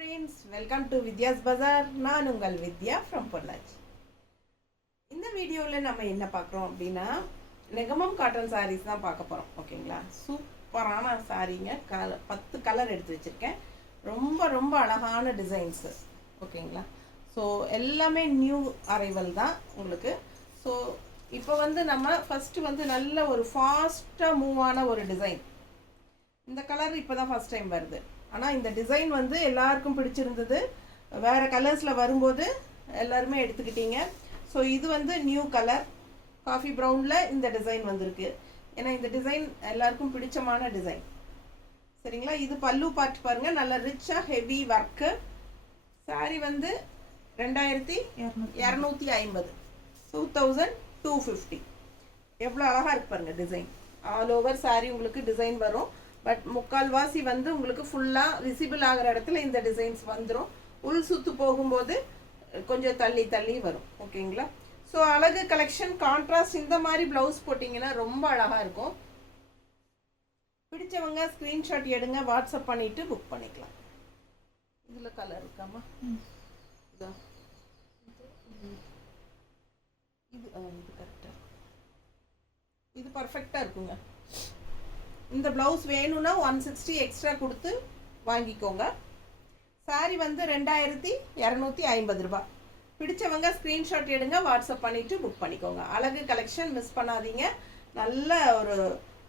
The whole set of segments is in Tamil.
friends, welcome to Vidya's Bazaar. நான் உங்கள் வித்யா from பொள்ளாச்சி. இந்த வீடியோவில் நம்ம என்ன பார்க்குறோம் அப்படின்னா நெகமம் காட்டன் சாரீஸ் தான் பார்க்க போகிறோம். ஓகேங்களா, சூப்பரான சாரீங்க. 10 கலர் எடுத்து வச்சுருக்கேன். ரொம்ப ரொம்ப அழகான டிசைன்ஸு. ஓகேங்களா, ஸோ எல்லாமே நியூ அரைவல் தான் உங்களுக்கு. ஸோ இப்போ வந்து நம்ம ஃபஸ்ட்டு வந்து நல்ல ஒரு ஃபாஸ்ட்டாக மூவ் ஆன ஒரு டிசைன். இந்த கலர் இப்போ தான் ஃபஸ்ட் டைம் வருது. ஆனால் இந்த டிசைன் வந்து எல்லாருக்கும் பிடிச்சிருந்தது. வேறு கலர்ஸில் வரும்போது எல்லாருமே எடுத்துக்கிட்டீங்க. ஸோ இது வந்து நியூ கலர் காஃபி ப்ரௌனில் இந்த டிசைன் வந்திருக்கு. ஏன்னா இந்த டிசைன் எல்லாருக்கும் பிடிச்சமான டிசைன். சரிங்களா, இது பல்லு பார்த்து பாருங்கள், நல்ல ரிச்சாக ஹெவி ஒர்க்கு. சாரி வந்து 2250, 2250. எவ்வளோ அழகாக இருக்கு பாருங்கள் டிசைன். ஆல் ஓவர் சாரி உங்களுக்கு டிசைன் வரும். பட் முக்கால்வாசி வந்து உங்களுக்கு ஃபுல்லாக விசிபிள் ஆகிற இடத்துல இந்த டிசைன்ஸ் வந்துடும். உள் சுற்று போகும்போது கொஞ்சம் தள்ளி தள்ளி வரும். ஓகேங்களா, ஸோ அழகு கலெக்ஷன். கான்ட்ராஸ்ட் இந்த மாதிரி ப்ளவுஸ் போட்டிங்கன்னா ரொம்ப அழகாக இருக்கும். பிடிச்சவங்க ஸ்க்ரீன்ஷாட் எடுங்க, வாட்ஸ்அப் பண்ணிவிட்டு புக் பண்ணிக்கலாம். இதில் கலர் இருக்காமா? இது இது கரெக்டாக, இது பர்ஃபெக்டாக இருக்குங்க. இந்த ப்ளவுஸ் வேணும்னா 160 எக்ஸ்ட்ரா கொடுத்து வாங்கிக்கோங்க. சாரி வந்து 2250 ரூபா. பிடிச்சவங்க ஸ்க்ரீன்ஷாட் எடுங்க, வாட்ஸ்அப் பண்ணிவிட்டு புக் பண்ணிக்கோங்க. அழகு கலெக்ஷன் மிஸ் பண்ணாதீங்க. நல்ல ஒரு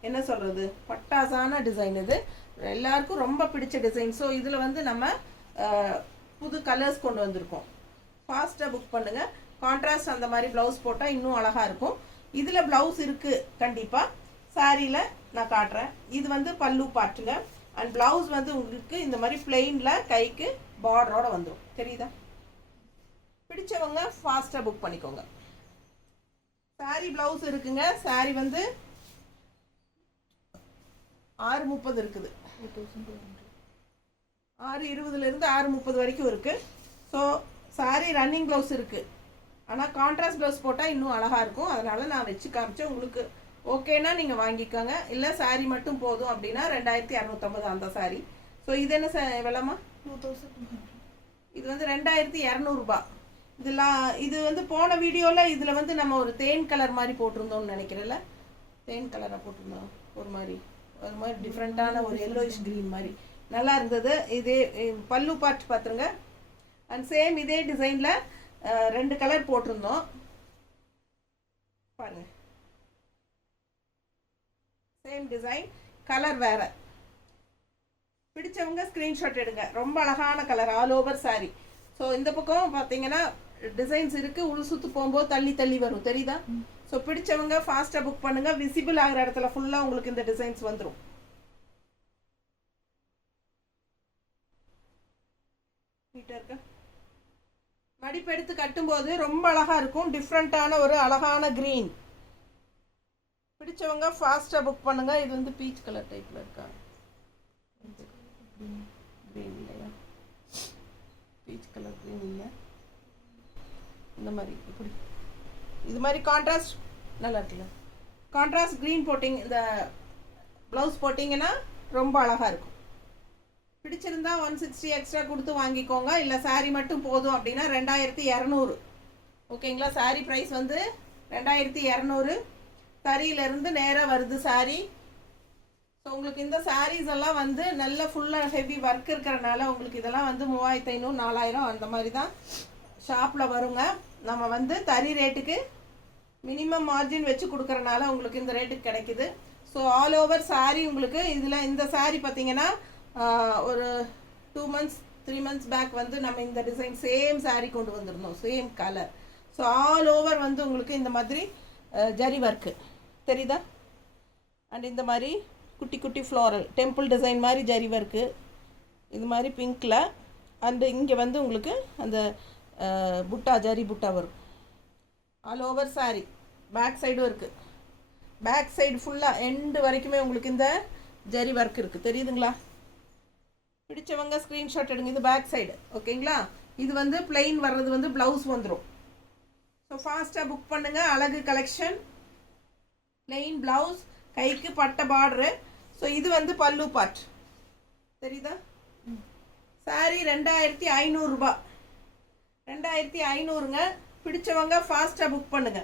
என்ன சொல்கிறது, பட்டாசான டிசைன். இது எல்லாருக்கும் ரொம்ப பிடிச்ச டிசைன். ஸோ இதில் வந்து நம்ம புது கலர்ஸ் கொண்டு வந்திருக்கோம். ஃபாஸ்ட்டாக புக் பண்ணுங்கள். கான்ட்ராஸ்ட் அந்த மாதிரி ப்ளவுஸ் போட்டால் இன்னும் அழகாக இருக்கும். இதில் ப்ளவுஸ் இருக்குது கண்டிப்பாக. சாரியில் நான் காட்டுறேன். இது வந்து பல்லு பாட்டுங்க. அண்ட் ப்ளவுஸ் வந்து உங்களுக்கு இந்த மாதிரி பிளெயினில் கைக்கு பார்டரோட வந்துடும். தெரியுதா? பிடிச்சவங்க ஃபாஸ்ட்டாக புக் பண்ணிக்கோங்க. சாரி ப்ளவுஸ் இருக்குங்க. சாரி வந்து 630 இருக்குது. 620 630 வரைக்கும் இருக்குது. ஸோ சாரி ரன்னிங் ப்ளவுஸ் இருக்குது. ஆனால் கான்ட்ராஸ்ட் ப்ளவுஸ் போட்டால் இன்னும் அழகாக இருக்கும். அதனால் நான் வச்சு காமிச்சேன். உங்களுக்கு ஓகேனா நீங்கள் வாங்கிக்கோங்க. இல்லை சாரி மட்டும் போதும் அப்படின்னா 2250 அந்த சாரி. ஸோ இது என்ன விலைமா? 2200. இது வந்து 2200 ரூபா. இது வந்து போன வீடியோவில் இதில் வந்து நம்ம ஒரு தேன் கலர் மாதிரி போட்டிருந்தோம்னு நினைக்கிறேன்ல. தேன் கலராக போட்டிருந்தோம். ஒரு மாதிரி டிஃப்ரெண்ட்டான ஒரு எல்லோயிஷ் க்ரீன் மாதிரி நல்லா இருந்தது. இதே பல்லு பார்ட் பார்த்துருங்க. அண்ட் சேம் இதே டிசைனில் 2 கலர் போட்டிருந்தோம் பாருங்க. சேம் டிசைன், கலர் வேறு. பிடிச்சவங்க ஸ்க்ரீன்ஷாட் எடுங்க. ரொம்ப அழகான colour, all over sorry. So இந்த பக்கம் பார்த்தீங்கன்னா டிசைன்ஸ் இருக்குது. உள் சுற்று போகும்போது தள்ளி தள்ளி வரும். தெரியுதா? ஸோ பிடிச்சவங்க ஃபாஸ்ட்டாக புக் பண்ணுங்கள். விசிபிள் ஆகிற இடத்துல ஃபுல்லாக உங்களுக்கு இந்த டிசைன்ஸ் வந்துடும். நீட்டாக இருக்கா? மடிப்பு எடுத்து கட்டும்போது ரொம்ப அழகாக இருக்கும். டிஃப்ரெண்ட்டான ஒரு அழகான க்ரீன். பிடிச்சவங்க ஃபாஸ்ட்டாக புக் பண்ணுங்கள். இது வந்து பீச் கலர் டைப்பில் இருக்கா? க்ரீன் இல்லையா? பீச் கலர் க்ரீன் இல்லை. இந்த மாதிரி இப்படி இது மாதிரி கான்ட்ராஸ்ட் நல்லா இருக்குல்ல. கான்ட்ராஸ்ட் க்ரீன் போட்டிங்க, இந்த ப்ளவுஸ் போட்டிங்கன்னா ரொம்ப அழகாக இருக்கும். பிடிச்சிருந்தா 160 எக்ஸ்ட்ரா கொடுத்து வாங்கிக்கோங்க. இல்லை சாரி மட்டும் போதும் அப்படின்னா 2200. ஓகேங்களா, சாரி ப்ரைஸ் வந்து 2200. தறியிலேருந்து நேராக வருது சாரி. ஸோ உங்களுக்கு இந்த சாரீஸ் எல்லாம் வந்து நல்ல ஃபுல்லாக ஹெவி ஒர்க் இருக்கிறனால உங்களுக்கு இதெல்லாம் வந்து 3500 4000 அந்த மாதிரி தான் ஷாப்பில் வருங்க. நம்ம வந்து தறி ரேட்டுக்கு மினிமம் மார்ஜின் வச்சு கொடுக்குறனால உங்களுக்கு இந்த ரேட்டுக்கு கிடைக்குது. ஸோ ஆல் ஓவர் சாரி உங்களுக்கு இதில் இந்த சாரி பார்த்தீங்கன்னா ஒரு 2 months 3 months பேக் வந்து நம்ம இந்த டிசைன் சேம் சாரி கொண்டு வந்திருந்தோம், same colour. So all over வந்து உங்களுக்கு இந்த மாதிரி ஜரி ஒர்க்கு தெரியுதா? அண்ட் இந்த மாதிரி குட்டி குட்டி ஃப்ளோரல் டெம்பிள் டிசைன் மாதிரி ஜரி ஒர்க்கு. இது மாதிரி பிங்க்கில். அண்டு இங்கே வந்து உங்களுக்கு அந்த புட்டா ஜரி புட்டா வரும். All over sorry. பேக் சைடும் இருக்குது. பேக் சைடு ஃபுல்லாக எண்டு வரைக்குமே உங்களுக்கு இந்த ஜரி ஒர்க் இருக்குது. தெரியுதுங்களா? பிடிச்சவங்க ஸ்க்ரீன்ஷாட் எடுங்க. இது பேக் சைடு. ஓகேங்களா, இது வந்து பிளெயின் வர்றது வந்து ப்ளவுஸ் வந்துடும். ஸோ ஃபாஸ்ட்டாக புக் பண்ணுங்கள். அழகு கலெக்ஷன். பிளெயின் ப்ளவுஸ், கைக்கு பட்டை பார்டரு. ஸோ இது வந்து பல்லு பார்ட். தெரியுதா? சாரி 2500 ரூபாய். 2500ங்க. பிடிச்சவங்க ஃபாஸ்ட்டாக புக் பண்ணுங்க.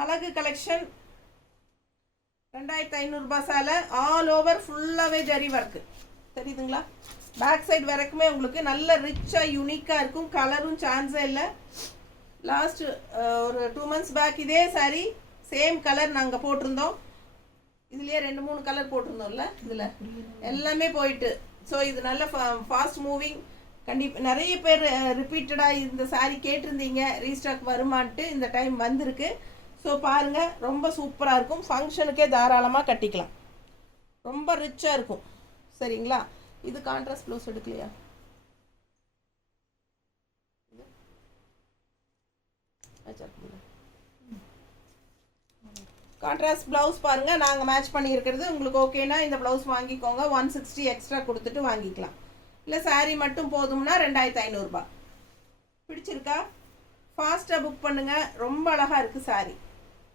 அழகு கலெக்ஷன் 2500 ரூபாய் சேலை. ஆல் ஓவர் ஃபுல்லாகவே ஜரி ஒர்க்கு தெரியுதுங்களா? பேக் சைடு வரைக்குமே உங்களுக்கு நல்ல ரிச்சாக யூனிக்காக இருக்கும். கலரும் சான்ஸே இல்லை. லாஸ்ட் ஒரு 2 months பேக் இதே சாரி சேம் கலர் நாங்கள் போட்டிருந்தோம். இதுலேயே 2-3 கலர் போட்டிருந்தோம்ல. இதில் எல்லாமே போயிட்டு. ஸோ இது நல்ல ஃபாஸ்ட் மூவிங். கண்டிப்பாக நிறைய பேர் ரிப்பீட்டடாக இந்த சாரீ கேட்டிருந்தீங்க, ரீஸ்டாக் வருமான்ட்டு. இந்த டைம் வந்திருக்கு. ஸோ பாருங்கள், ரொம்ப சூப்பராக இருக்கும். ஃபங்க்ஷனுக்கே தாராளமாக கட்டிக்கலாம். ரொம்ப ரிச்சாக இருக்கும். சரிங்களா? இது கான்ட்ராஸ்ட் ப்ளவுஸ் எடுக்கலையா? கான்ட்ராஸ்ட் ப்ளவுஸ் பாருங்கள், நாங்கள் மேட்ச் பண்ணியிருக்கிறது. உங்களுக்கு ஓகேனா இந்த ப்ளவுஸ் வாங்கிக்கோங்க. 160 எக்ஸ்ட்ரா கொடுத்துட்டு வாங்கிக்கலாம். இல்லை சாரீ மட்டும் போதும்னா 2500 ரூபாய். பிடிச்சிருக்கா? ஃபாஸ்ட்டாக புக் பண்ணுங்கள். ரொம்ப அழகாக இருக்குது சாரீ.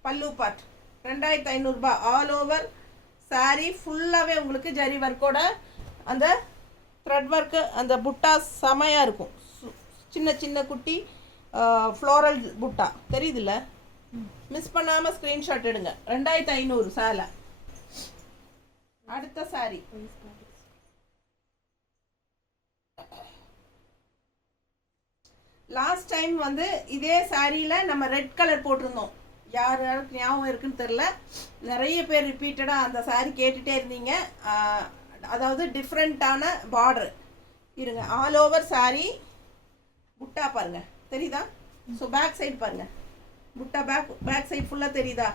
பல்லு பார்ட் 2500 ரூபாய். ஆல் ஓவர் சாரீ ஃபுல்லாகவே உங்களுக்கு ஜரி ஒர்க்கோட அந்த த்ரெட் ஒர்க்கு, அந்த புட்டா செமையாக இருக்கும். சின்ன சின்ன குட்டி ஃப்ளோரல் புட்டா தெரியுதுல்ல? மிஸ் பண்ணாமல் ஸ்க்ரீன்ஷாட் எடுங்க. 2500 சேலை. அடுத்த சாரி லாஸ்ட் டைம் வந்து இதே சாரியில் நம்ம ரெட் கலர் போட்டிருந்தோம். யார் யாருக்கு ஞாபகம் இருக்குன்னு தெரில. நிறைய பேர் ரிப்பீட்டடாக அந்த சாரி கேட்டுகிட்டே இருந்தீங்க. அதாவது டிஃப்ரெண்ட்டான பார்டர் இருங்க. ஆல் ஓவர் சாரி புட்டா பாருங்கள், தெரியுதா? ஸோ பேக் சைடு பாருங்கள், புட்டா பேக் சைடு ஃபுல்லாக தெரியுதா?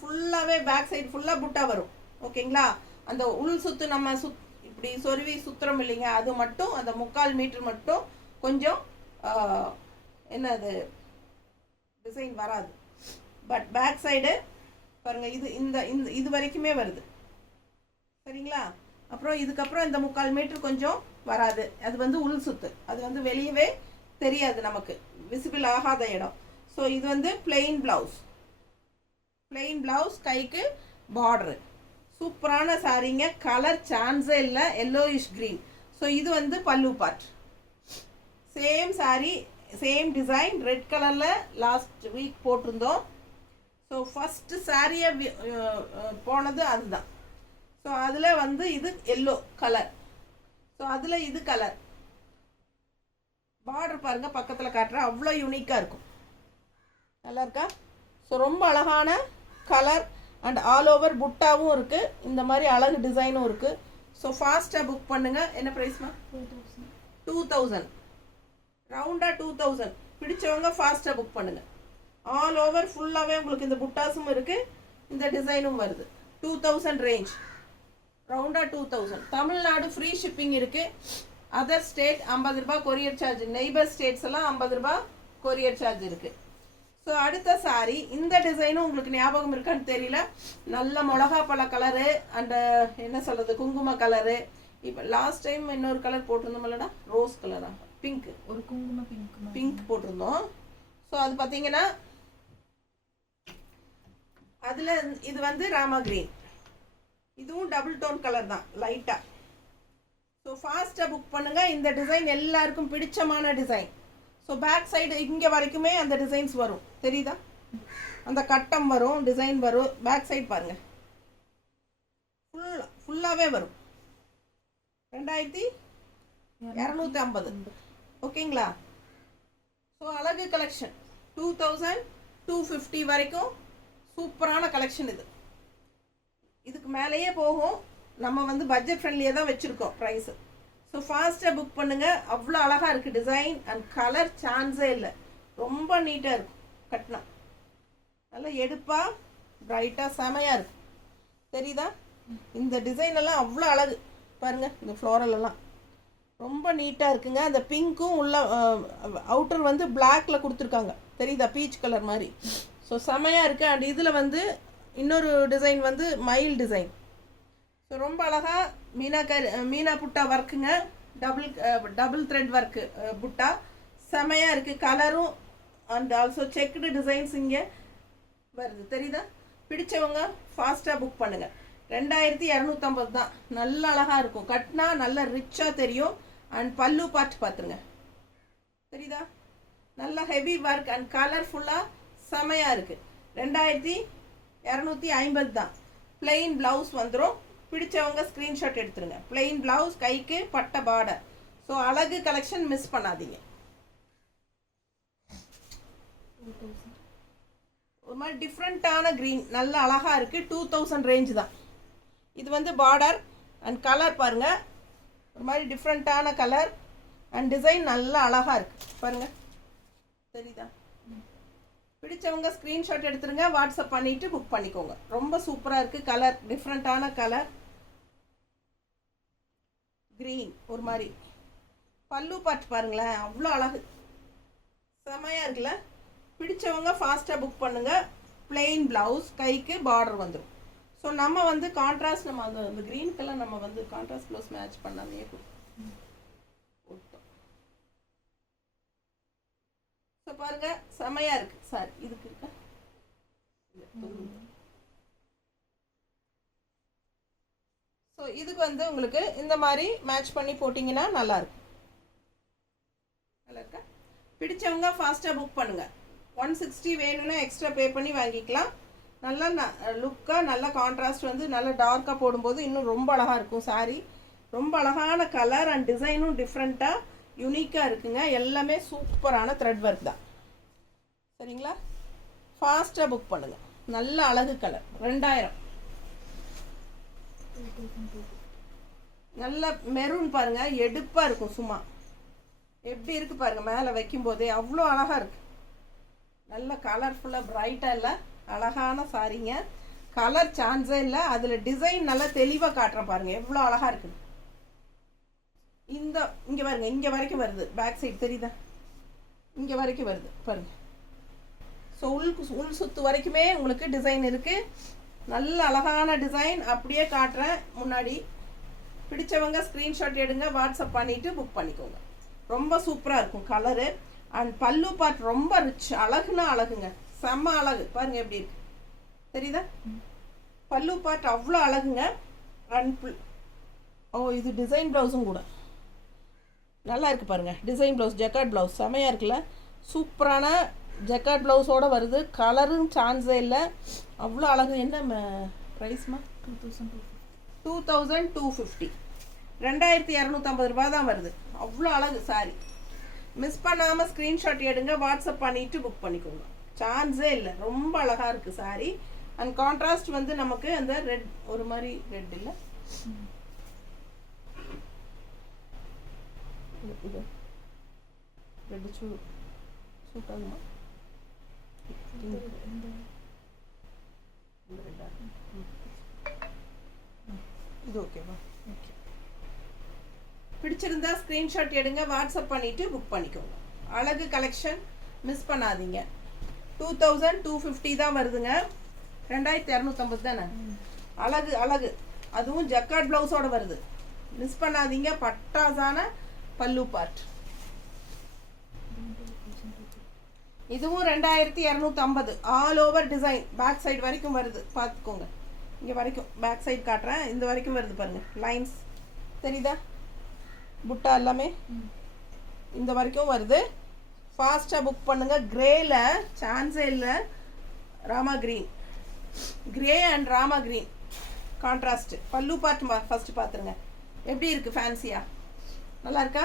ஃபுல்லாகவே பேக் சைடு ஃபுல்லாக புட்டா வரும். ஓகேங்களா? அந்த உள் சுற்று நம்ம இப்படி சொருவி சுற்றுறோம் இல்லைங்க, அது மட்டும் அந்த 3/4 மீட்டர் மட்டும் கொஞ்சம் என்னது டிசைன் வராது. பட் பேக் சைடு பாருங்கள், இது வரைக்குமே வருது. சரிங்களா? அப்புறம் இதுக்கப்புறம் இந்த 3/4 மீட்டர் கொஞ்சம் வராது. அது வந்து உள் சுத்து, அது வந்து வெளியவே தெரியாது, நமக்கு விசிபிள் ஆகாத இடம். ஸோ இது வந்து பிளெயின் ப்ளவுஸ், கைக்கு பார்டரு. சூப்பரான சாரீங்க. கலர் சான்ஸே இல்லை, எல்லோயிஷ் க்ரீன். ஸோ இது வந்து பல்லு part. Same sari, same design, red கலரில் லாஸ்ட் வீக் போட்டிருந்தோம். ஸோ ஃபஸ்ட்டு சாரியை போனது அதுதான். ஸோ அதில் வந்து இது எல்லோ கலர். ஸோ அதில் இது கலர். பார்டர் பாருங்கள், பக்கத்தில் காட்டுறேன். அவ்வளோ யூனிக்காக இருக்கும். நல்லா இருக்கா? ஸோ ரொம்ப அழகான கலர் அண்ட் ஆல் ஓவர் புட்டாவும் இருக்குது. இந்த மாதிரி அழகு டிசைனும் இருக்குது. ஸோ ஃபாஸ்ட்டாக புக் பண்ணுங்கள். என்ன ப்ரைஸ்மா? 2000. ரவுண்டாக 2000. பிடிச்சவங்க ஃபாஸ்ட்டாக புக் பண்ணுங்கள். ஆல் ஓவர் ஃபுல்லாகவே உங்களுக்கு இந்த புட்டாஸும் இருக்குது, இந்த டிசைனும் வருது. 2000 ரேஞ்ச். ரவுண்டாக 2000. தமிழ்நாடு ஃப்ரீ ஷிப்பிங் இருக்குது. அதர் ஸ்டேட் 50 ரூபாய் கொரியர் சார்ஜ். நெய்பர் ஸ்டேட்ஸ் எல்லாம் 50 ரூபாய் கொரியர் சார்ஜ் இருக்குது. ஸோ அடுத்த சாரி, இந்த டிசைனும் உங்களுக்கு ஞாபகம் இருக்கான்னு தெரியல. நல்ல மிளகா பழ கலரு அண்டு என்ன சொல்கிறது, குங்கும கலரு. இப்போ லாஸ்ட் டைம் இன்னொரு கலர் போட்டிருந்தோம் இல்லைடா, ரோஸ் கலரா, பிங்க், ஒரு குங்கும பிங்க் போட்டிருந்தோம். ஸோ அது பார்த்தீங்கன்னா அதில் இது வந்து ராமா கிரீன். இதுவும் டபுள் டோன் கலர் தான், லைட்டாக. ஸோ ஃபாஸ்ட்டாக புக் பண்ணுங்கள். இந்த டிசைன் எல்லாருக்கும் பிடிச்சமான டிசைன். ஸோ பேக் சைடு இங்கே வரைக்குமே அந்த டிசைன்ஸ் வரும், தெரியுதா? அந்த கட்டம் வரும், டிசைன் வரும். பேக் சைடு பாருங்கள், ஃபுல்லாகவே வரும். 2250. ஓகேங்களா? ஸோ அழகு கலெக்ஷன் 2250 வரைக்கும் சூப்பரான கலெக்ஷன் இது. இதுக்கு மேலேயே போகும். நம்ம வந்து பட்ஜெட் ஃப்ரெண்ட்லியாக தான் வச்சுருக்கோம் ப்ரைஸு. ஸோ ஃபாஸ்ட்டாக புக் பண்ணுங்கள். அவ்வளோ அழகாக இருக்குது டிசைன் அண்ட் கலர் சான்ஸே இல்லை. ரொம்ப நீட்டாக இருக்கும். கட்டினா நல்லா எடுப்பாக ப்ரைட்டாக செமையாக இருக்கும். தெரியுதா? இந்த டிசைன் எல்லாம் அவ்வளோ அழகு பாருங்கள். இந்த ஃப்ளோரல் எல்லாம் ரொம்ப நீட்டாக இருக்குங்க. அந்த பிங்க்கும் உள்ள அவுட்டர் வந்து பிளாக்ல கொடுத்துருக்காங்க, தெரியுதா? பீச் கலர் மாதிரி. ஸோ செமையாக இருக்குது. அண்ட் இதில் வந்து இன்னொரு டிசைன் வந்து மயில் டிசைன். ஸோ ரொம்ப அழகாக மீனா புட்டா ஒர்க்குங்க. டபுள் த்ரெட் ஒர்க்கு புட்டா செமையாக இருக்குது. கலரும் அண்ட் ஆல்சோ செக்குடு டிசைன்ஸ் இங்கே வருது, தெரியுதா? பிடிச்சவங்க ஃபாஸ்ட்டாக புக் பண்ணுங்கள். 2250 தான். நல்ல அழகாக இருக்கும், கட்டினா நல்ல ரிச்சாக தெரியும். அண்ட் பல்லு பார்ட் பார்த்துருங்க, தெரியுதா? நல்ல ஹெவி ஒர்க் அண்ட் கலர்ஃபுல்லாக செமையாக இருக்குது. 2250 தான். பிளெயின் ப்ளவுஸ் வந்துடும். பிடிச்சவங்க ஸ்க்ரீன்ஷாட் எடுத்துருங்க. பிளெயின் ப்ளவுஸ், கைக்கு பட்டை பார்டர். ஸோ அழகு கலெக்ஷன் மிஸ் பண்ணாதீங்க. ஒரு மாதிரி டிஃப்ரெண்ட்டான க்ரீன், நல்ல அழகாக இருக்குது. 2000 ரேஞ்ச் தான். இது வந்து பார்டர் அண்ட் கலர் பாருங்கள், ஒரு மாதிரி டிஃப்ரெண்ட்டான கலர் அண்ட் டிசைன் நல்லா அழகாக இருக்குது பாருங்கள், தெரியுதா? பிடிச்சவங்க ஸ்க்ரீன்ஷாட் எடுத்துருங்க, வாட்ஸ்அப் பண்ணிவிட்டு புக் பண்ணிக்கோங்க. ரொம்ப சூப்பராக இருக்குது. கலர் டிஃப்ரெண்ட்டான கலர், க்ரீன் ஒரு மாதிரி. பல்லு பார்ட் பாருங்களேன், அவ்வளோ அழகு, செமையாக இருக்குல்ல? பிடிச்சவங்க ஃபாஸ்ட்டாக புக் பண்ணுங்கள். பிளெயின் ப்ளவுஸ், கைக்கு பார்டர் வந்துடும். ஸோ நம்ம வந்து கான்ட்ராஸ்ட், நம்ம அந்த க்ரீன் கலர் நம்ம வந்து கான்ட்ராஸ்ட் ப்ளவுஸ் மேட்ச் பண்ணாமே கொடுத்தோம். ஸோ பாருங்கள், செமையாக இருக்குது. சார் இதுக்கு இருக்கா? ஸோ இதுக்கு வந்து உங்களுக்கு இந்த மாதிரி மேட்ச் பண்ணி போட்டிங்கன்னா நல்லாயிருக்கும். நல்லா இருக்கா? பிடிச்சவங்க ஃபாஸ்ட்டாக புக் பண்ணுங்கள். 160 வேணும்னா எக்ஸ்ட்ரா பே பண்ணி வாங்கிக்கலாம். நல்லா லுக்காக, நல்ல கான்ட்ராஸ்ட் வந்து நல்லா டார்க்காக போடும்போது இன்னும் ரொம்ப அழகாக இருக்கும் சாரீ. ரொம்ப அழகான கலர் அண்ட் டிசைனும் டிஃப்ரெண்ட்டாக யூனிக்காக இருக்குங்க. எல்லாமே சூப்பரான த்ரெட் ஒர்க் தான். சரிங்களா? ஃபாஸ்ட்டாக புக் பண்ணுங்கள். நல்ல அழகு கலர். 2000. நல்ல மெரூன் பாருங்கள், எடுப்பாக இருக்கும். சும்மா எப்படி இருக்குது பாருங்கள், மேலே வைக்கும்போதே அவ்வளோ அழகாக இருக்குது. நல்ல கலர்ஃபுல்லாக பிரைட்டாக இல்லை, அழகான சாரீங்க. கலர் சான்ஸே இல்லை. அதில் டிசைன் நல்லா தெளிவாக காட்டுறேன் பாருங்கள், எவ்வளோ அழகாக இருக்குது. இந்த இங்கே பாருங்கள், இங்கே வரைக்கும் வருது. பேக் சைடு தெரியுதா? இங்கே வரைக்கும் வருது பாருங்கள். ஸோ உள் சுத்து வரைக்குமே உங்களுக்கு டிசைன் இருக்குது. நல்ல அழகான டிசைன். அப்படியே காட்டுறேன் முன்னாடி. பிடிச்சவங்க ஸ்க்ரீன்ஷாட் எடுங்க, வாட்ஸ்அப் பண்ணிவிட்டு புக் பண்ணிக்கோங்க. ரொம்ப சூப்பராக இருக்கும் கலரு. அண்ட் பல்லு பார்ட் ரொம்ப ரிச், அழகுனா அழகுங்க, செம்ம அழகு. பாருங்கள் எப்படி இருக்கு, தெரியுதா? பல்லு பார்ட் அவ்வளோ அழகுங்க. அண்ட் இது டிசைன் ப்ளவுஸும் கூட நல்லா இருக்குது பாருங்கள். டிசைன் ப்ளவுஸ், ஜக்கார்ட் ப்ளவுஸ் செமையாக இருக்குல்ல? சூப்பரான ஜக்கார்ட் ப்ளவுஸோடு வருது. கலரும் சான்ஸே இல்லை, அவ்வளோ அழகு. என்ன ப்ரைஸ்மா? 2250. 2250 ரூபா தான் வருது. அவ்வளோ அழகு சாரி. மிஸ் பண்ணாமல் ஸ்க்ரீன்ஷாட் எடுங்க, வாட்ஸ்அப் பண்ணிவிட்டு புக் பண்ணிக்கோங்க. சான்ஸே இல்லை, ரொம்ப அழகாக இருக்குது சாரி. அண்ட் கான்ட்ராஸ்ட் வந்து நமக்கு அந்த ரெட், ஒரு மாதிரி ரெட் இல்லை, இது ரெட் சூட் ஆகுமா? இது ஓகேவா? ஓகே. பிடிச்சிருந்தா ஸ்க்ரீன்ஷாட் எடுங்க, வாட்ஸ்அப் பண்ணிவிட்டு புக் பண்ணிக்கோங்க. அழகு கலெக்ஷன் மிஸ் பண்ணாதீங்க. 2250 தான் வருதுங்க. 2250 தானே? அழகு அழகு, அதுவும் ஜக்கார்ட் ப்ளவுஸோடு வருது. மிஸ் பண்ணாதீங்க. பட்டாசான பல்லு பார்ட். இதுவும் 2250. All over design, back side வரைக்கும் வருது. பார்த்துக்கோங்க, இங்கே வரைக்கும் பேக் சைடு காட்டுறேன். இந்த வரைக்கும் வருது பாருங்கள், லைன்ஸ் தெரியுதா? புட்டா எல்லாமே இந்த வரைக்கும் வருது. ஃபாஸ்ட்டாக புக் பண்ணுங்கள். கிரேல சான்ஸே இல்லை. Rama green, grey and Rama green contrast. பல்லு பார்ட் ஃபஸ்ட்டு பார்த்துருங்க, எப்படி இருக்குது? ஃபேன்சியாக நல்லா இருக்கா?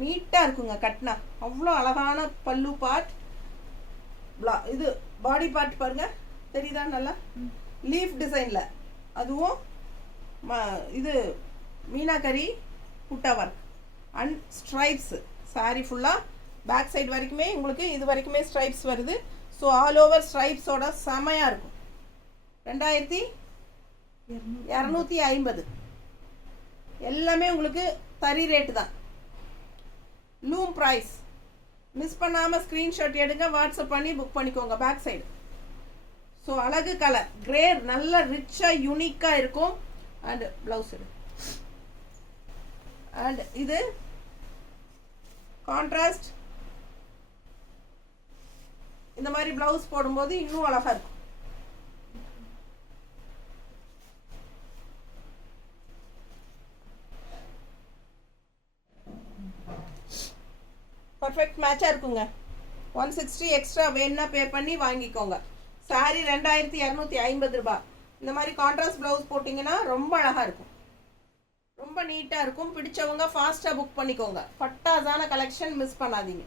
நீட்டாக இருக்குங்க கட்டினா. அவ்வளோ அழகான பல்லு பார்ட். இது பாடி பார்ட் பாருங்கள், தெரியுதா? நல்லா லீஃப் டிசைனில், அதுவும் இது மீனாக்கரி புட்டா ஒர்க் அண்ட் ஸ்ட்ரைப்ஸு. சாரி ஃபுல்லாக பேக் சைடு வரைக்குமே உங்களுக்கு இது வரைக்குமே ஸ்ட்ரைப்ஸ் வருது. ஸோ ஆல் ஓவர் ஸ்ட்ரைப்ஸோட செமையாக இருக்கும். 2250. எல்லாமே உங்களுக்கு தறி ரேட்டு தான், லூம் ப்ரைஸ். மிஸ் பண்ணாமல் ஸ்க்ரீன்ஷாட் எடுங்க, வாட்ஸ்அப் பண்ணி புக் பண்ணிக்கோங்க. பேக் சைடு ஸோ அழகு கலர் கிரே, நல்ல ரிச்சாக யூனிக்காக இருக்கும். அண்ட் ப்ளவுஸ் இது, அண்ட் இது கான்ட்ராஸ்ட். இந்த மாதிரி ப்ளவுஸ் போடும்போது இன்னும் அழகாக இருக்கும். பர்ஃபெக்ட் மேட்சாக இருக்குங்க. 160 எக்ஸ்ட்ரா வேணுன்னா பே பண்ணி வாங்கிக்கோங்க. சாரி 2250 ரூபா. இந்த மாதிரி கான்ட்ராஸ்ட் ப்ளவுஸ் போட்டிங்கன்னா ரொம்ப அழகாக இருக்கும், ரொம்ப நீட்டாக இருக்கும். பிடிச்சவங்க ஃபாஸ்ட்டாக புக் பண்ணிக்கோங்க. பட்டாசான கலெக்ஷன், மிஸ் பண்ணாதீங்க.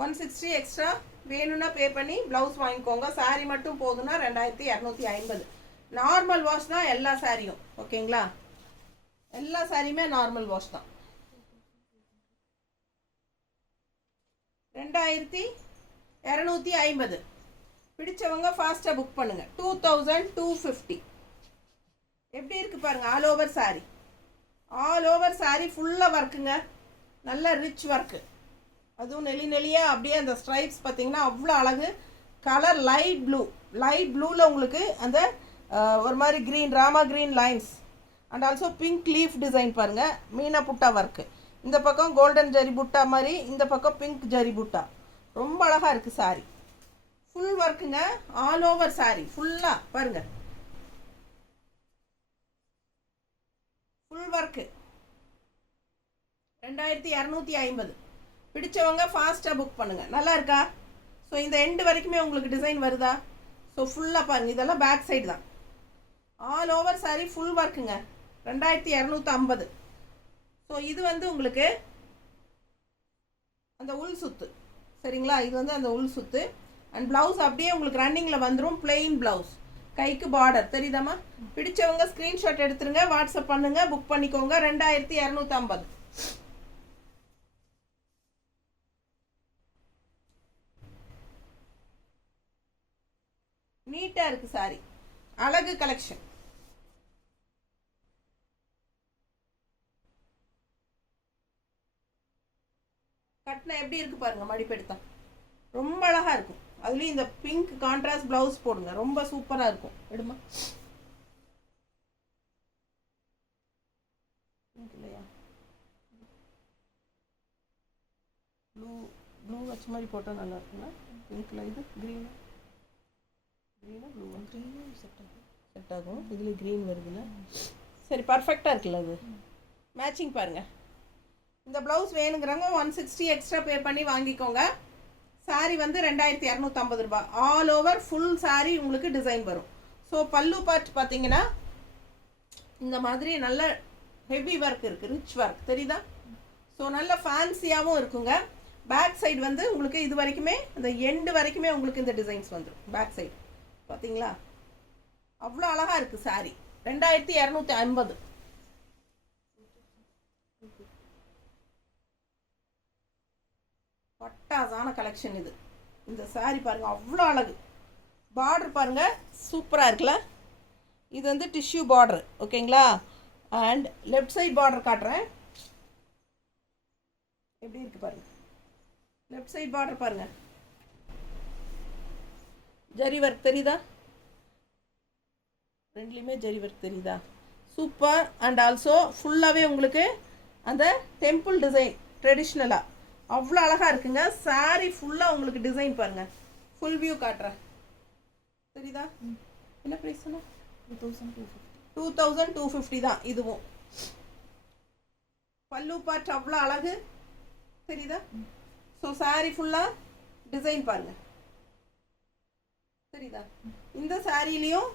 160 எக்ஸ்ட்ரா வேணும்னா பே பண்ணி ப்ளவுஸ் வாங்கிக்கோங்க. சாரி மட்டும் போதுன்னா 2250. நார்மல் வாஷ் தான் எல்லா சாரியும், ஓகேங்களா? எல்லா சாரியுமே நார்மல் வாஷ் தான். 2250. பிடிச்சவங்க ஃபாஸ்ட்டாக புக் பண்ணுங்க. 2250. எப்படி இருக்கு பாருங்க. All over sorry, all over sari ஃபுல்லாக ஒர்க்குங்க. நல்ல ரிச் ஒர்க்கு. அதுவும் நெளி நெளியாக அப்படியே அந்த ஸ்ட்ரைப்ஸ் பார்த்தீங்கன்னா அவ்வளோ அழகு. கலர் லைட் ப்ளூ, லைட் ப்ளூவில் உங்களுக்கு அந்த ஒரு மாதிரி green, Rama green lines and also pink leaf design பாருங்கள். மீனா புட்டா ஒர்க்கு. இந்த பக்கம் கோல்டன் ஜரி புட்டா மாதிரி, இந்த பக்கம் பிங்க் ஜரி புட்டா. ரொம்ப அழகாக இருக்குது சாரி. ஃபுல் ஒர்க்குங்க. ஆல் ஓவர் சாரி ஃபுல்லாக பாருங்கள், ஃபுல் ஒர்க்கு. 2250. பிடிச்சவங்க ஃபாஸ்ட்டாக புக் பண்ணுங்கள். நல்லா இருக்கா? ஸோ இந்த எண்டு வரைக்குமே உங்களுக்கு டிசைன் வருதா? ஸோ ஃபுல்லாக பாருங்கள். இதெல்லாம் பேக் சைடு தான். ஆல் ஓவர் சாரி ஃபுல் ஒர்க்குங்க. 2250. ஸோ இது வந்து உங்களுக்கு அந்த உள் சுத்து, சரிங்களா? இது வந்து அந்த உள் சுத்து. அண்ட் ப்ளவுஸ் அப்படியே உங்களுக்கு ரன்னிங்கில் வந்துடும். பிளெயின் ப்ளவுஸ், கைக்கு பார்டர் தெரியுதாம்மா? பிடிச்சவங்க ஸ்க்ரீன்ஷாட் எடுத்துருங்க, வாட்ஸ்அப் பண்ணுங்க, புக் பண்ணிக்கோங்க. 2250. நீட்டாக இருக்குது சாரி. அழகு கலெக்ஷன். கட்டினா எப்படி இருக்கு பாருங்க. மடிப்பெடுத்தா ரொம்ப அழகா இருக்கும். அதுலயும் இந்த பிங்க் கான்ட்ராஸ்ட் பிளவுஸ் போடுங்க, ரொம்ப சூப்பரா இருக்கும். எடுமா இல்லையா? ப்ளூ ப்ளூ வச்ச மாதிரி போட்டால் நல்லா இருக்குங்களா? பிங்க்ல இது க்ரீன், க்ரீனா ப்ளூ? க்ரீனும் செட் ஆகும். இதில் க்ரீன் வருதுல்ல, சரி பர்ஃபெக்டாக இருக்குல்ல. அது மேட்சிங் பாருங்கள். இந்த ப்ளவுஸ் வேணுங்கிறவங்க 160 எக்ஸ்ட்ரா பே பண்ணி வாங்கிக்கோங்க. சாரி வந்து 2250 ரூபாய். ஆல் ஓவர் ஃபுல் சாரி உங்களுக்கு டிசைன் வரும். ஸோ பல்லு பார்ட் பார்த்தீங்கன்னா இந்த மாதிரி நல்ல ஹெவி ஒர்க் இருக்குது, ரிச் ஒர்க் தெரியுதா? ஸோ நல்ல ஃபேன்சியாகவும் இருக்குங்க. பேக் சைடு வந்து உங்களுக்கு இது வரைக்குமே இந்த எண்டு வரைக்குமே உங்களுக்கு இந்த டிசைன்ஸ் வந்துடும். பேக் சைடு பார்த்தீங்களா? அவ்வளோ அழகாக இருக்குது சாரி. 2250. பட்டாசான கலெக்ஷன் இது. இந்த சாரி பாருங்கள், அவ்வளோ அழகு. பார்டர் பாருங்கள், சூப்பராக இருக்குல்ல? இது வந்து டிஷ்யூ பார்டர், ஓகேங்களா? அண்ட் லெஃப்ட் சைட் பார்டர் காட்டுறேன், எப்படி இருக்கு பாருங்க. லெஃப்ட் சைட் பார்டர் பாருங்க, ஜரி ஒர்க் தெரியுதா? ரெண்டுலேயுமே ஜரி ஒர்க் தெரியுதா? சூப்பர். அண்ட் ஆல்சோ ஃபுல்லாகவே உங்களுக்கு அந்த டெம்பிள் டிசைன் ட்ரெடிஷ்னலாக அவ்வளோ அழகாக இருக்குங்க. சாரி ஃபுல்லாக உங்களுக்கு டிசைன் பாருங்கள். ஃபுல் வியூ காட்டுறேன், தெரியுதா? என்ன ப்ரைஸ் சொன்னா? 2250 தான் இதுவும். பல்லு பார்ட் அவ்வளோ அழகு, தெரியுதா? ஸோ சாரி ஃபுல்லாக டிசைன் பாருங்க, தெரியுதா? இந்த சாரிலையும்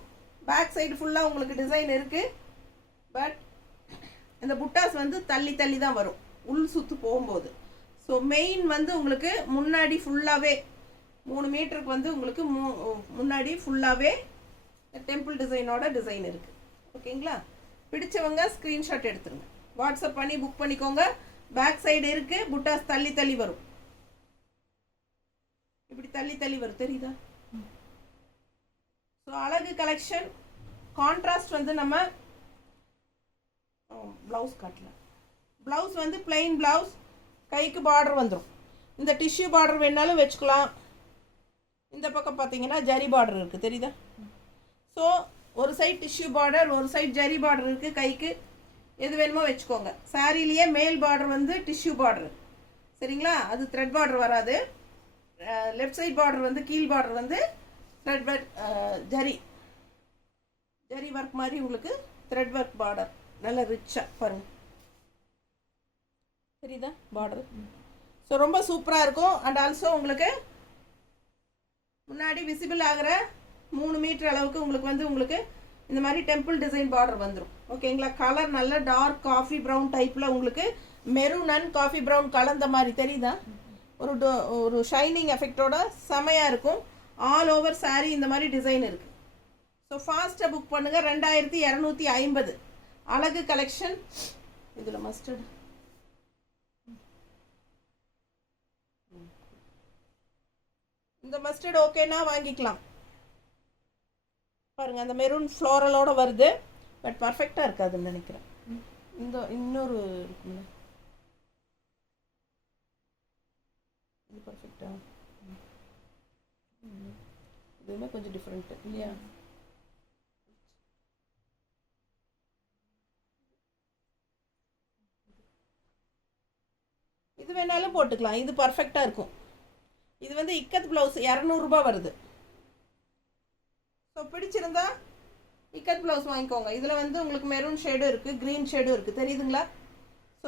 பேக் சைடு ஃபுல்லாக உங்களுக்கு டிசைன் இருக்குது. பட் இந்த புட்டாஸ் வந்து தள்ளி தள்ளி தான் வரும் உள் சுற்று போகும்போது. ஸோ மெயின் வந்து உங்களுக்கு முன்னாடி ஃபுல்லாகவே 3 மீட்டருக்கு வந்து உங்களுக்கு முன்னாடி ஃபுல்லாகவே டெம்பிள் டிசைனோட டிசைன் இருக்குது, ஓகேங்களா? பிடிச்சவங்க ஸ்க்ரீன்ஷாட் எடுத்துருங்க, வாட்ஸ்அப் பண்ணி புக் பண்ணிக்கோங்க. பேக் சைடு இருக்குது, புட்டாஸ் தள்ளி தள்ளி வரும், இப்படி தள்ளி தள்ளி வரும், தெரியுதா? ஸோ அழகு கலெக்ஷன். கான்ட்ராஸ்ட் வந்து நம்ம ப்ளவுஸ் காட்டலாம். ப்ளவுஸ் வந்து பிளெயின் ப்ளவுஸ், கைக்கு பார்டர் வந்துடும். இந்த டிஷ்யூ பார்டர் வேணாலும் வச்சுக்கலாம். இந்த பக்கம் பார்த்தீங்கன்னா ஜரி பார்டர் இருக்குது, தெரியுதா? ஸோ ஒரு சைட் டிஷ்யூ பார்டர், ஒரு சைட் ஜரி பார்டர் இருக்குது. கைக்கு எது வேணுமோ வச்சுக்கோங்க. சாரிலேயே மேல் பார்டர் வந்து டிஷ்யூ பார்டர், சரிங்களா? அது த்ரெட் பார்டர் வராது. லெஃப்ட் சைட் பார்டர் வந்து கீழ் பார்டர் வந்து த்ரெட் ஜரி ஜரி ஒர்க் மாதிரி உங்களுக்கு த்ரெட் ஒர்க் பார்டர், நல்ல ரிச்சாக பாருங்கள், தெரியுதா பார்டர்? ஸோ ரொம்ப சூப்பராக இருக்கும். அண்ட் ஆல்சோ உங்களுக்கு முன்னாடி விசிபிள் ஆகிற 3 மீட்டர் அளவுக்கு உங்களுக்கு இந்த மாதிரி டெம்பிள் டிசைன் பார்டர் வந்துடும். ஓகேங்களா? கலர் நல்ல டார்க் காஃபி ப்ரௌன் டைப்பில் உங்களுக்கு மெரூன் அண்ட் காஃபி ப்ரௌன் கலந்த மாதிரி தெரியுதா? ஒரு ஷைனிங் எஃபெக்டோட செமையாக இருக்கும். ஆல் ஓவர் சாரீ இந்த மாதிரி டிசைன் இருக்குது. ஸோ ஃபாஸ்ட்டாக புக் பண்ணுங்கள். 2250 அழகு கலெக்ஷன். இதில் மஸ்டர்ட் இந்த மஸ்டர்ட் ஓகேனா வாங்கிக்கலாம். பாருங்கள் அந்த மெரூன் ஃப்ளோரலோட வருது. பட் பர்ஃபெக்டாக இருக்காதுன்னு நினைக்கிறேன். இன்னொரு இருக்குல்ல, இது பர்ஃபெக்டா? இதுவுமே கொஞ்சம் டிஃப்ரெண்ட்டு இல்லையா? இது வேணாலும் போட்டுக்கலாம். இது பர்ஃபெக்டாக இருக்கும். இது வந்து இக்கத் ப்ளவுஸ் 200 வருது. ஸோ பிடிச்சிருந்தா இக்கத் ப்ளவுஸ் வாங்கிக்கோங்க. இதில் வந்து உங்களுக்கு மெரூன் ஷேடும் இருக்குது, க்ரீன் ஷேடும் இருக்குது. தெரியுதுங்களா? ஸோ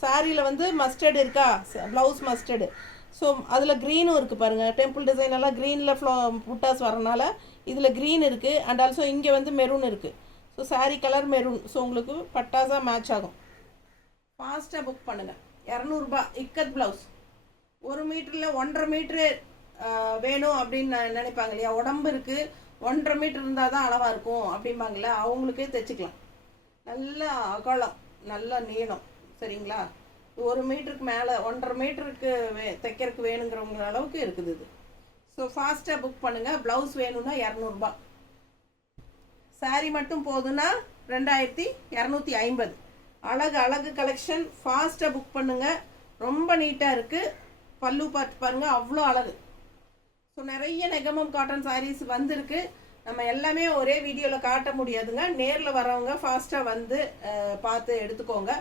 சாரியில் வந்து மஸ்டர்டு இருக்கா, ப்ளவுஸ் மஸ்டர்டு. ஸோ அதில் க்ரீனும் இருக்குது பாருங்கள். டெம்பிள் டிசைன் எல்லாம் க்ரீனில் புட்டாஸ் வரனால இதில் க்ரீன் இருக்குது. அண்ட் ஆல்சோ இங்கே வந்து மெரூன் இருக்குது. So sari colour maroon. So உங்களுக்கு பட்டாஸாக மேட்ச் ஆகும். ஃபாஸ்ட்டாக புக் பண்ணுங்கள். 200 இக்கத் ப்ளவுஸ். 1 மீட்டரில் 1.5 மீட்ரு வேணும் அப்படின்னு நினைப்பாங்க இல்லையா? உடம்பு இருக்குது, 1.5 மீட்டர் இருந்தால் தான் அளவாக இருக்கும் அப்படிம்பாங்களே, அவங்களுக்கே தைச்சிக்கலாம். நல்ல அகலம், நல்ல நீளம். சரிங்களா? 1 மீட்டருக்கு மேலே 1.5 மீட்டருக்கு தைக்கிறதுக்கு வேணுங்கிறவங்க அளவுக்கு இருக்குது இது. ஸோ ஃபாஸ்ட்டாக புக் பண்ணுங்கள். ப்ளவுஸ் வேணும்னா 200. சாரீ மட்டும் போதுன்னா 2250. அழகு கலெக்ஷன். ஃபாஸ்ட்டாக புக் பண்ணுங்கள். ரொம்ப நீட்டாக இருக்குது. பல்லு பார்த்து பாருங்கள், அவ்வளோ அழகு. ஸோ நிறைய நெகமம் காட்டன் சாரீஸ் வந்திருக்கு. நம்ம எல்லாமே ஒரே வீடியோவில் காட்ட முடியாதுங்க. நேரில் வரவங்க ஃபாஸ்ட்டாக வந்து பார்த்து எடுத்துக்கோங்க.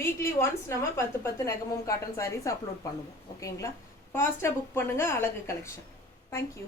வீக்லி ஒன்ஸ் நம்ம 10 நெகமம் காட்டன் சாரீஸ் அப்லோட் பண்ணுவோம். ஓகேங்களா? ஃபாஸ்ட்டாக புக் பண்ணுங்கள். அழகு கலெக்ஷன். தேங்க்யூ.